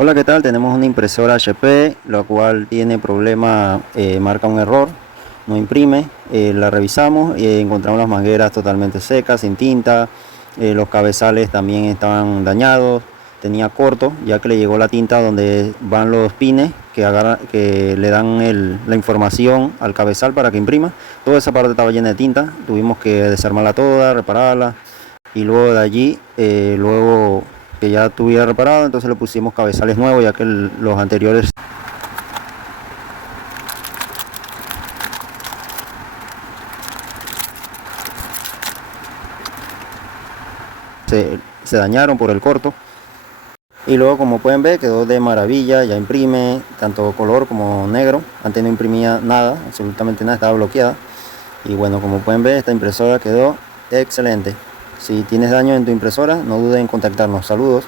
Hola, ¿qué tal? Tenemos una impresora HP, la cual tiene problema, marca un error, no imprime. La revisamos y encontramos las mangueras totalmente secas, sin tinta. Los cabezales también estaban dañados, tenía corto, ya que le llegó la tinta donde van los pines que le dan la información al cabezal para que imprima. Toda esa parte estaba llena de tinta, tuvimos que desarmarla toda, repararla y luego de allí, luego que ya estuviera reparado, entonces le pusimos cabezales nuevos, ya que los anteriores se dañaron por el corto. Y luego, como pueden ver, quedó de maravilla, ya imprime tanto color como negro. Antes no imprimía nada, absolutamente nada, estaba bloqueada. Y bueno, como pueden ver, esta impresora quedó excelente. Si tienes daño en tu impresora, no dudes en contactarnos. Saludos.